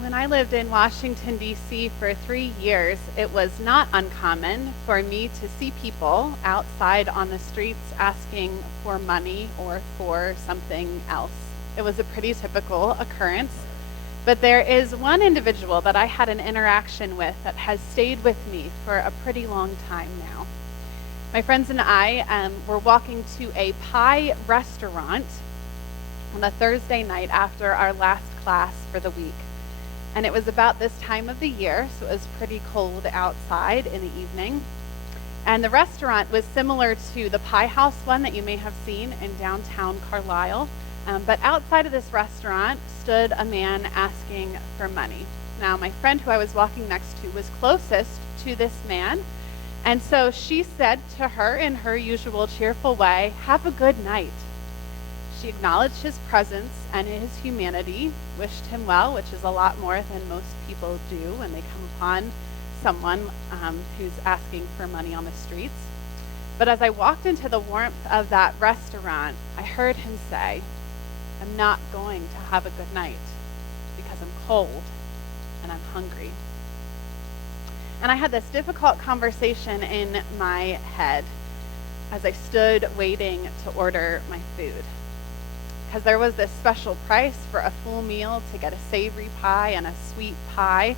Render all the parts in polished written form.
When I lived in Washington, D.C. for 3 years, it was not uncommon for me to see people outside on the streets asking for money or for something else. It was a pretty typical occurrence. But there is one individual that I had an interaction with that has stayed with me for a pretty long time now. My friends and I were walking to a pie restaurant on a Thursday night after our last class for the week. And it was about this time of the year, so it was pretty cold outside in the evening. And the restaurant was similar to the Pie House one that you may have seen in downtown Carlisle. But outside of this restaurant stood a man asking for money. Now, my friend who I was walking next to was closest to this man. And so she said to her in her usual cheerful way, "Have a good night." She acknowledged his presence and his humanity, wished him well, which is a lot more than most people do when they come upon someone who's asking for money on the streets. But as I walked into the warmth of that restaurant, I heard him say, "I'm not going to have a good night because I'm cold and I'm hungry." And I had this difficult conversation in my head as I stood waiting to order my food. Because there was this special price for a full meal to get a savory pie and a sweet pie.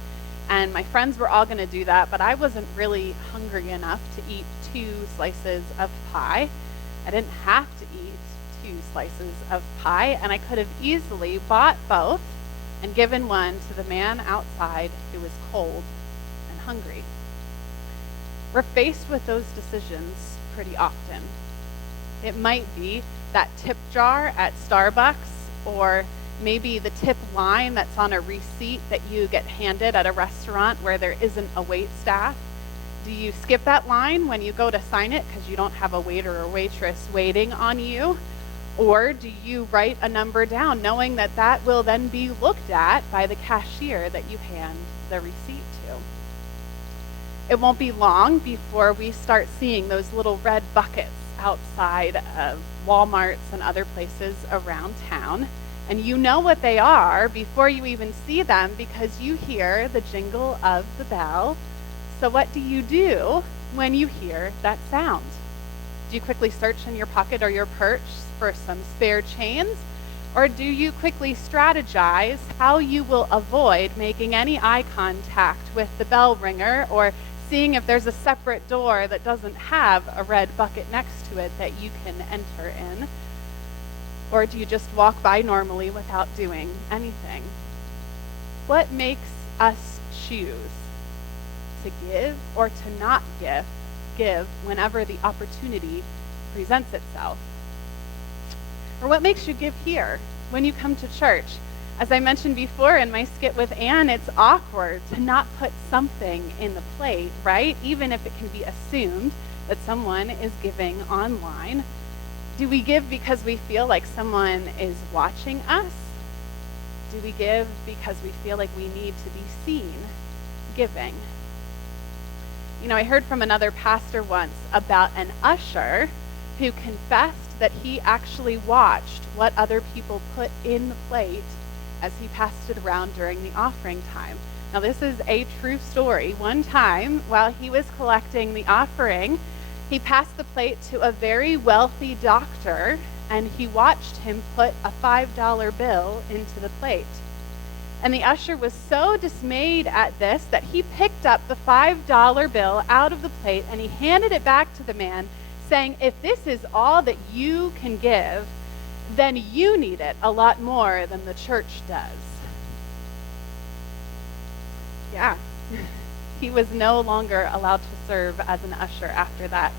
And my friends were all going to do that, but I wasn't really hungry enough to eat 2 slices of pie. I didn't have to eat 2 slices of pie, and I could have easily bought both and given one to the man outside who was cold and hungry. We're faced with those decisions pretty often. It might be that tip jar at Starbucks, or maybe the tip line that's on a receipt that you get handed at a restaurant where there isn't a wait staff. Do you skip that line when you go to sign it because you don't have a waiter or waitress waiting on you? Or do you write a number down knowing that that will then be looked at by the cashier that you hand the receipt to? It won't be long before we start seeing those little red buckets outside of Walmarts and other places around town. And you know what they are before you even see them because you hear the jingle of the bell. So what do you do when you hear that sound? Do you quickly search in your pocket or your purse for some spare change? Or do you quickly strategize how you will avoid making any eye contact with the bell ringer, or seeing if there's a separate door that doesn't have a red bucket next to it that you can enter in? Or do you just walk by normally without doing anything? What makes us choose to give or to not give whenever the opportunity presents itself? Or what makes you give here when you come to church? As I mentioned before in my skit with Anne, it's awkward to not put something in the plate, right? Even if it can be assumed that someone is giving online. Do we give because we feel like someone is watching us? Do we give because we feel like we need to be seen giving? You know, I heard from another pastor once about an usher who confessed that he actually watched what other people put in the plate as he passed it around during the offering time. Now, this is a true story. One time, while he was collecting the offering, he passed the plate to a very wealthy doctor, and he watched him put a $5 bill into the plate. And the usher was so dismayed at this that he picked up the $5 bill out of the plate and he handed it back to the man, saying, "If this is all that you can give, then you need it a lot more than the church does." Yeah, he was no longer allowed to serve as an usher after that.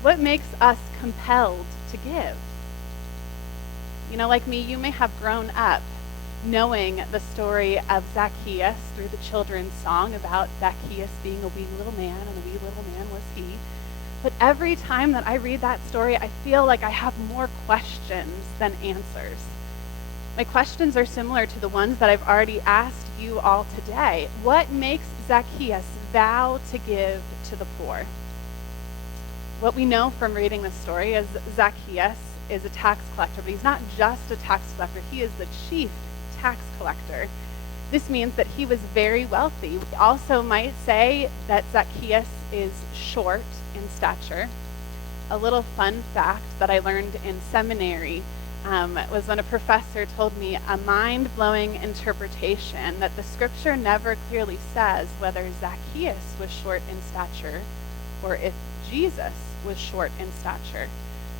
What makes us compelled to give? You know, like me, you may have grown up knowing the story of Zacchaeus through the children's song about Zacchaeus being a wee little man, and a wee little man was he. But every time that I read that story, I feel like I have more questions than answers. My questions are similar to the ones that I've already asked you all today. What makes Zacchaeus vow to give to the poor? What we know from reading this story is Zacchaeus is a tax collector, but he's not just a tax collector, he is the chief tax collector. This means that he was very wealthy. We also might say that Zacchaeus is short in stature. A little fun fact that I learned in seminary was when a professor told me a mind-blowing interpretation that the scripture never clearly says whether Zacchaeus was short in stature or if Jesus was short in stature.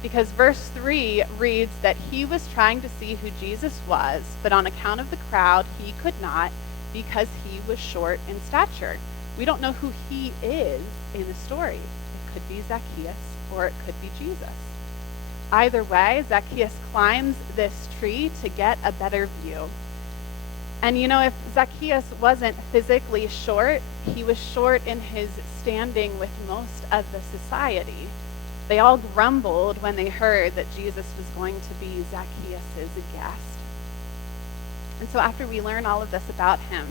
Because verse 3 reads that he was trying to see who Jesus was, but on account of the crowd, he could not because he was short in stature. We don't know who he is in the story. It could be Zacchaeus or it could be Jesus. Either way, Zacchaeus climbs this tree to get a better view. And you know, if Zacchaeus wasn't physically short, he was short in his standing with most of the society. They all grumbled when they heard that Jesus was going to be Zacchaeus' guest. And so after we learn all of this about him,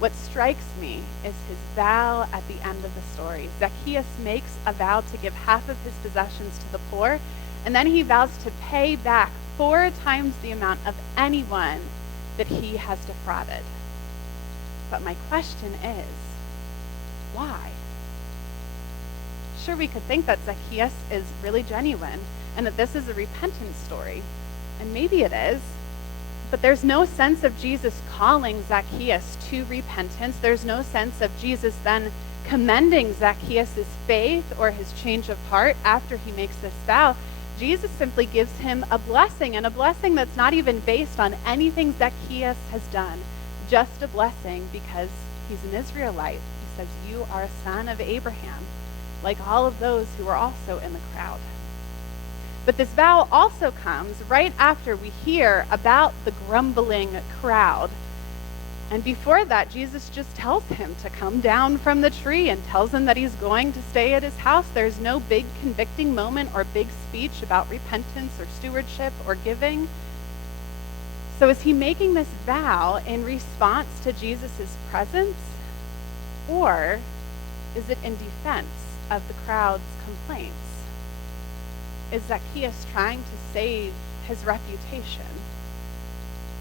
what strikes me is his vow at the end of the story. Zacchaeus makes a vow to give half of his possessions to the poor, and then he vows to pay back 4 times the amount of anyone that he has defrauded. But my question is, why? Sure, we could think that Zacchaeus is really genuine and that this is a repentance story. And maybe it is, but there's no sense of Jesus calling Zacchaeus to repentance. There's no sense of Jesus then commending Zacchaeus' faith or his change of heart after he makes this vow. Jesus simply gives him a blessing, and a blessing that's not even based on anything Zacchaeus has done, just a blessing because he's an Israelite. He says, "You are a son of Abraham," like all of those who were also in the crowd. But this vow also comes right after we hear about the grumbling crowd. And before that, Jesus just tells him to come down from the tree and tells him that he's going to stay at his house. There's no big convicting moment or big speech about repentance or stewardship or giving. So is he making this vow in response to Jesus' presence? Or is it in defense of the crowd's complaints? Is Zacchaeus trying to save his reputation?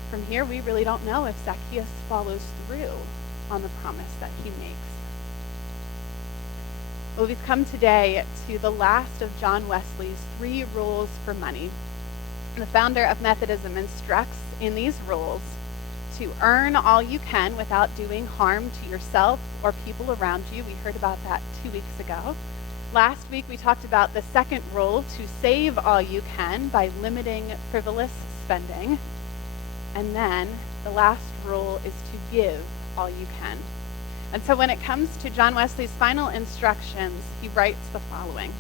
From here, we really don't know if Zacchaeus follows through on the promise that he makes. Well, we've come today to the last of John Wesley's 3 rules for money. The founder of Methodism instructs in these rules to earn all you can without doing harm to yourself or people around you. We heard about that 2 weeks ago. Last week, we talked about the second rule, to save all you can by limiting frivolous spending. And then the last rule is to give all you can. And so when it comes to John Wesley's final instructions, he writes the following: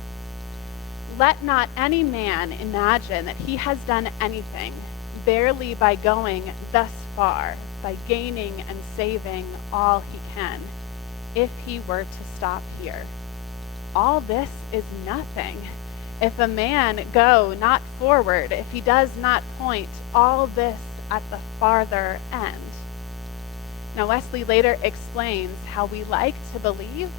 "Let not any man imagine that he has done anything barely by going thus far, by gaining and saving all he can, if he were to stop here. All this is nothing. If a man go not forward, if he does not point, all this at the farther end." Now, Wesley later explains how we like to believe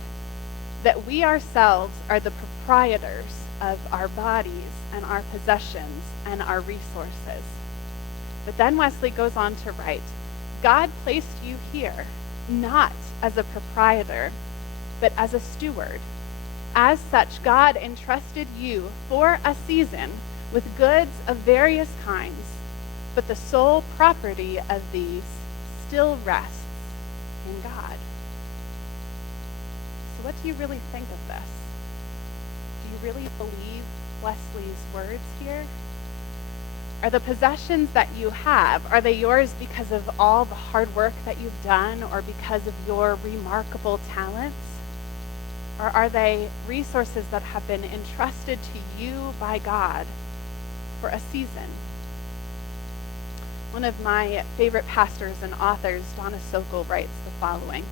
that we ourselves are the proprietors of our bodies and our possessions and our resources. But then Wesley goes on to write, God placed you here not as a proprietor, but as a steward. As such, God entrusted you for a season with goods of various kinds, but the sole property of these still rests in God. So what do you really think of this? Do you really believe Wesley's words here? Are the possessions that you have, are they yours because of all the hard work that you've done or because of your remarkable talents? Or are they resources that have been entrusted to you by God for a season? One of my favorite pastors and authors, Donna Sokol, writes the following: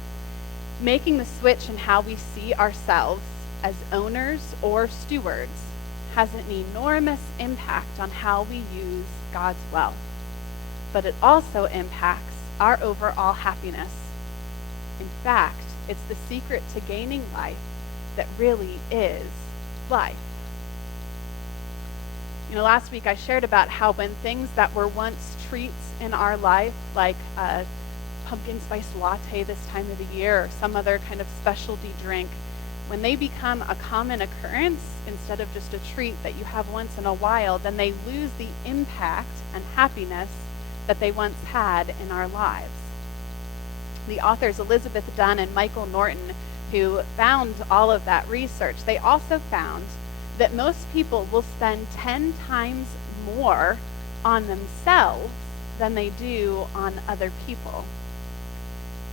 "Making the switch in how we see ourselves as owners or stewards has an enormous impact on how we use God's wealth, but it also impacts our overall happiness. In fact, it's the secret to gaining life that really is life." Last week I shared about how when things that were once treats in our life, like a pumpkin spice latte this time of the year or some other kind of specialty drink, when they become a common occurrence instead of just a treat that you have once in a while, then they lose the impact and happiness that they once had in our lives. The authors Elizabeth Dunn and Michael Norton, who found all of that research, they also found that most people will spend 10 times more on themselves than they do on other people.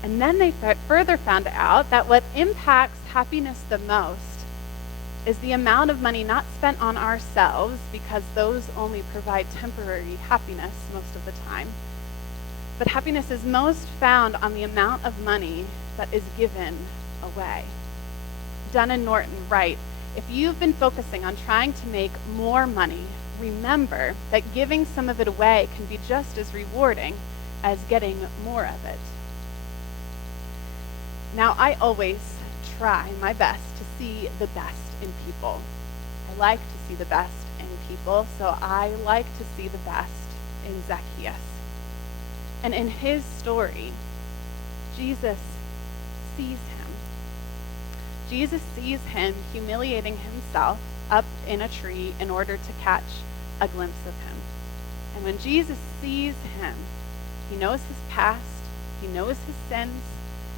And then they further found out that what impacts happiness the most is the amount of money not spent on ourselves, because those only provide temporary happiness most of the time. But happiness is most found on the amount of money that is given away. Dunn and Norton write, if you've been focusing on trying to make more money, remember that giving some of it away can be just as rewarding as getting more of it. Now, I always try my best to see the best in people. I like to see the best in people, so I like to see the best in Zacchaeus. And in his story, Jesus sees him. Jesus sees him humiliating himself up in a tree in order to catch a glimpse of him. And when Jesus sees him, he knows his past, he knows his sins,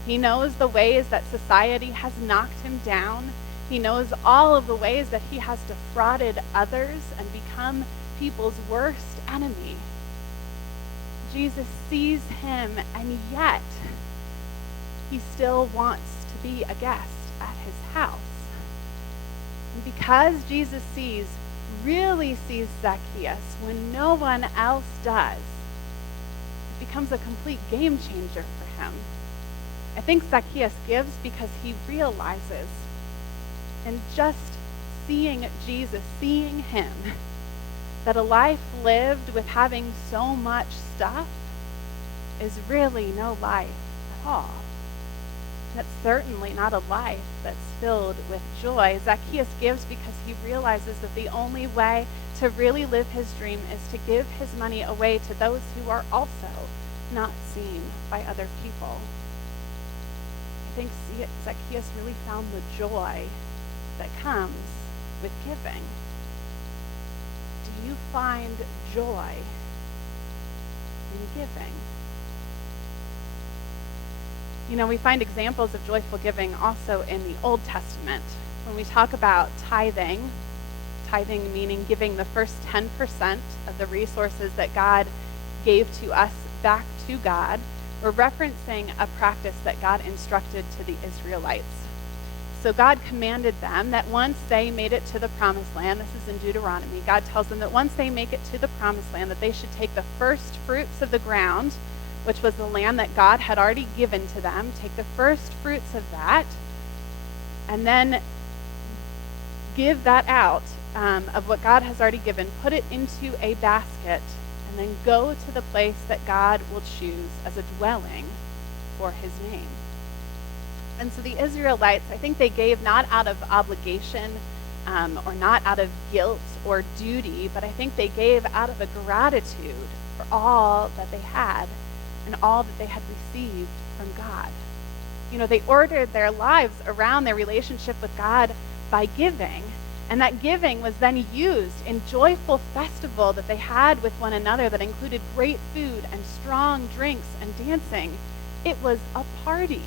he knows the ways that society has knocked him down, he knows all of the ways that he has defrauded others and become people's worst enemy. Jesus sees him, and yet he still wants to be a guest at his house. And because Jesus really sees Zacchaeus when no one else does, it becomes a complete game changer for him. I think Zacchaeus gives because he realizes, and just seeing Jesus, seeing him, that a life lived with having so much stuff is really no life at all. That's certainly not a life that's filled with joy. Zacchaeus gives because he realizes that the only way to really live his dream is to give his money away to those who are also not seen by other people. I think Zacchaeus really found the joy that comes with giving. Do you find joy in giving? We find examples of joyful giving also in the Old Testament. When we talk about tithing meaning giving the first 10% of the resources that God gave to us back to God, we're referencing a practice that God instructed to the Israelites. So God commanded them that once they made it to the promised land, this is in Deuteronomy, God tells them that once they make it to the promised land, that they should take the first fruits of the ground, which was the land that God had already given to them, take the first fruits of that, and then give that out of what God has already given, put it into a basket, and then go to the place that God will choose as a dwelling for his name. And so the Israelites, I think they gave not out of obligation or not out of guilt or duty, but I think they gave out of a gratitude for all that they had and all that they had received from God. They ordered their lives around their relationship with God by giving, and that giving was then used in joyful festival that they had with one another that included great food and strong drinks and dancing. It was a party.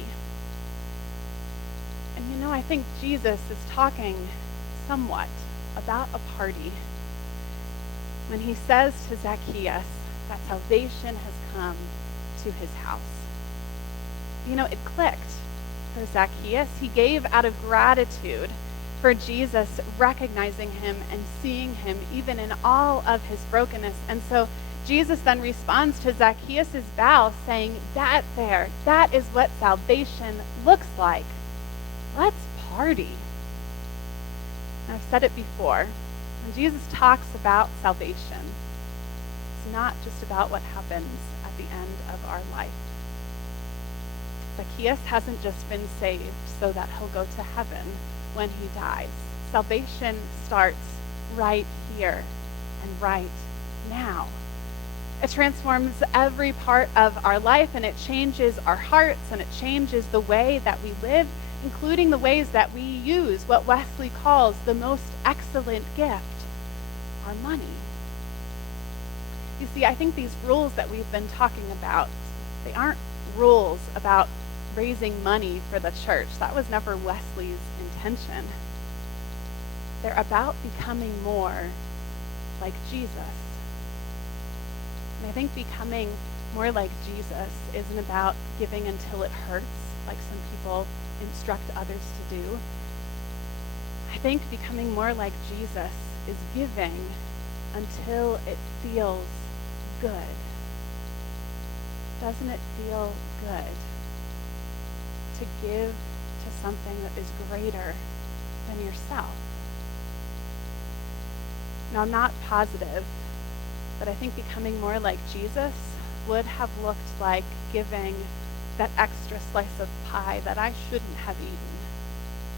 And I think Jesus is talking somewhat about a party when he says to Zacchaeus that salvation has come to his house. It clicked for Zacchaeus. He gave out of gratitude for Jesus recognizing him and seeing him even in all of his brokenness. And so Jesus then responds to Zacchaeus' vow saying, that is what salvation looks like. Let's party. And I've said it before. When Jesus talks about salvation, it's not just about what happens at the end of our life. Zacchaeus hasn't just been saved so that he'll go to heaven when he dies. Salvation starts right here and right now. It transforms every part of our life, and it changes our hearts, and it changes the way that we live, including the ways that we use what Wesley calls the most excellent gift, our money. You see, I think these rules that we've been talking about, they aren't rules about raising money for the church. That was never Wesley's intention. They're about becoming more like Jesus. And I think becoming more like Jesus isn't about giving until it hurts, like some people instruct others to do. I think becoming more like Jesus is giving until it feels good. Doesn't it feel good to give to something that is greater than yourself? Now, I'm not positive, but I think becoming more like Jesus would have looked like giving that extra slice of pie that I shouldn't have eaten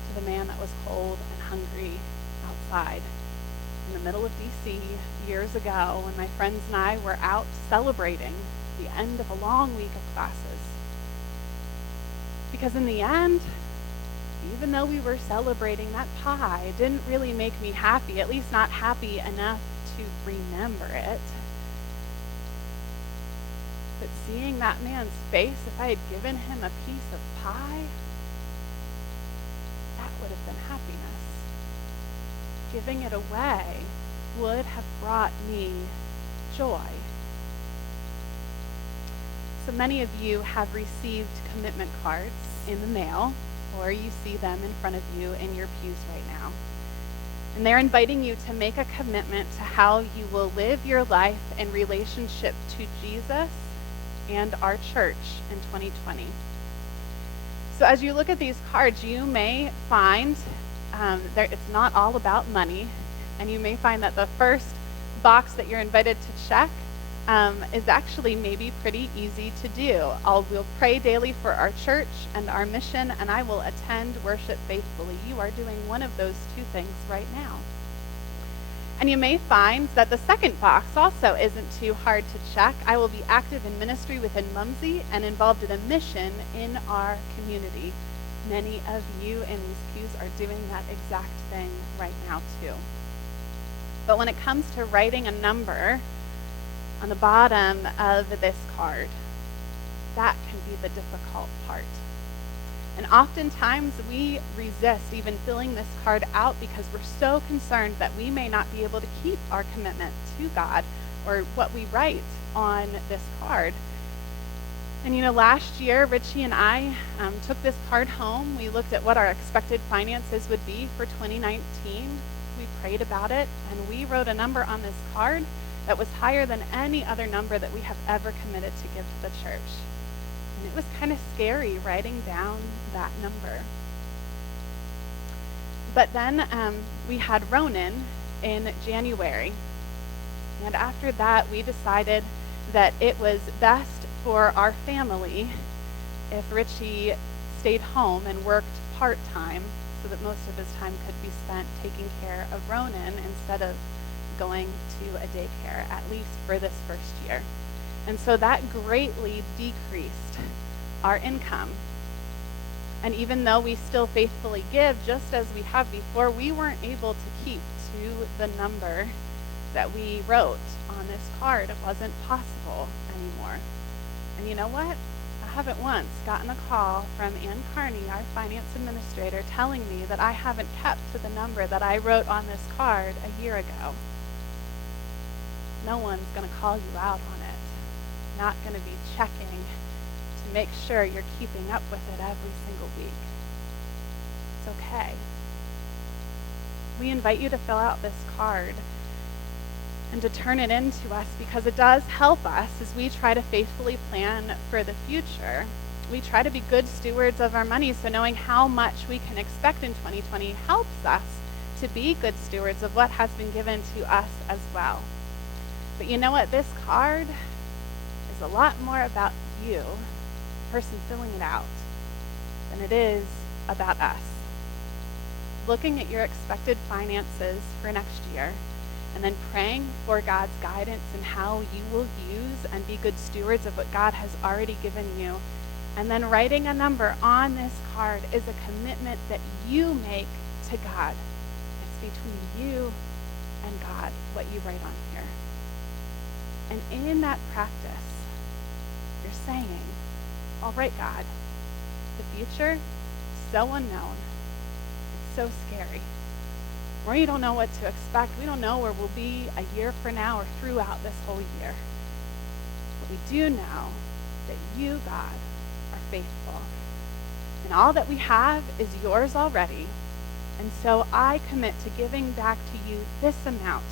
to the man that was cold and hungry outside in the middle of DC years ago when my friends and I were out celebrating the end of a long week of classes. Because in the end, even though we were celebrating, that pie didn't really make me happy, at least not happy enough to remember it. But seeing that man's face, if I had given him a piece of pie, that would have been happiness. Giving it away would have brought me joy. So many of you have received commitment cards in the mail, or you see them in front of you in your pews right now. And they're inviting you to make a commitment to how you will live your life in relationship to Jesus and our church in 2020. So as you look at these cards, you may find it's not all about money, and you may find that the first box that you're invited to check is actually maybe pretty easy to do. We'll pray daily for our church and our mission, and I will attend worship faithfully. You are doing one of those two things right now. And you may find that the second box also isn't too hard to check. I will be active in ministry within Mumsy and involved in a mission in our community. Many of you in these pews are doing that exact thing right now too. But when it comes to writing a number on the bottom of this card, that can be the difficult part. And oftentimes we resist even filling this card out because we're so concerned that we may not be able to keep our commitment to God or what we write on this card. And last year, Richie and I took this card home. We looked at what our expected finances would be for 2019. We prayed about it, and we wrote a number on this card that was higher than any other number that we have ever committed to give to the church. And it was kind of scary writing down that number. But then we had Ronan in January. And after that, we decided that it was best for our family if Richie stayed home and worked part-time so that most of his time could be spent taking care of Ronan instead of going to a daycare, at least for this first year. And so that greatly decreased our income. And even though we still faithfully give, just as we have before, we weren't able to keep to the number that we wrote on this card. It wasn't possible anymore. And you know what? I haven't once gotten a call from Ann Carney, our finance administrator, telling me that I haven't kept to the number that I wrote on this card a year ago. No one's going to call you out on it. Not going to be checking to make sure you're keeping up with it every single week. It's okay. We invite you to fill out this card and to turn it in to us because it does help us as we try to faithfully plan for the future. We try to be good stewards of our money, so knowing how much we can expect in 2020 helps us to be good stewards of what has been given to us as well. But you know what? This card is a lot more about you, the person filling it out, than it is about us. Looking at your expected finances for next year and then praying for God's guidance and how you will use and be good stewards of what God has already given you. And then writing a number on this card is a commitment that you make to God. It's between you and God, what you write on here. And in that practice, you're saying, all right, God, the future is so unknown. It's so scary. We don't know what to expect. We don't know where we'll be a year from now or throughout this whole year. But we do know that you, God, are faithful. And all that we have is yours already. And so I commit to giving back to you this amount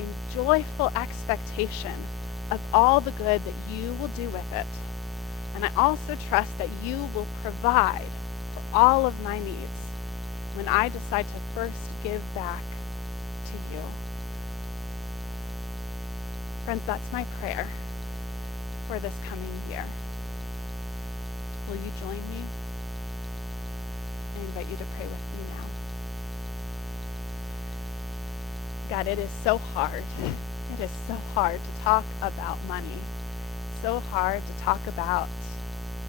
in joyful expectation of all the good that you will do with it. And I also trust that you will provide for all of my needs when I decide to first give back to you. Friends, that's my prayer for this coming year. Will you join me? I invite you to pray with me now. God, it is so hard. It is so hard to talk about money. So hard to talk about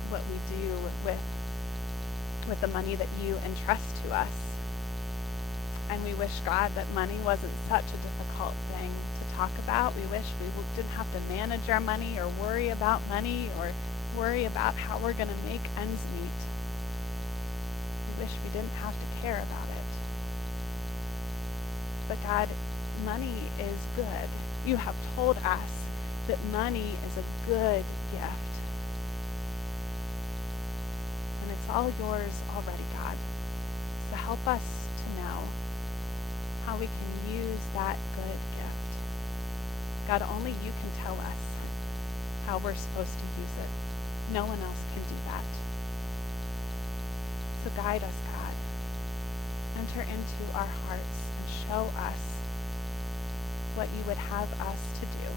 what we do with the money that you entrust to us. And we wish, God, that money wasn't such a difficult thing to talk about. We wish we didn't have to manage our money or worry about money or worry about how we're going to make ends meet. We wish we didn't have to care about it. But God, money is good. You have told us that money is a good gift. And it's all yours already, God. So help us to know how we can use that good gift. God, only you can tell us how we're supposed to use it. No one else can do that. So guide us, God. Enter into our hearts and show us what you would have us to do.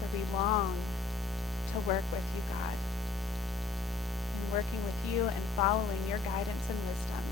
For we long to work with you, God. And working with you and following your guidance and wisdom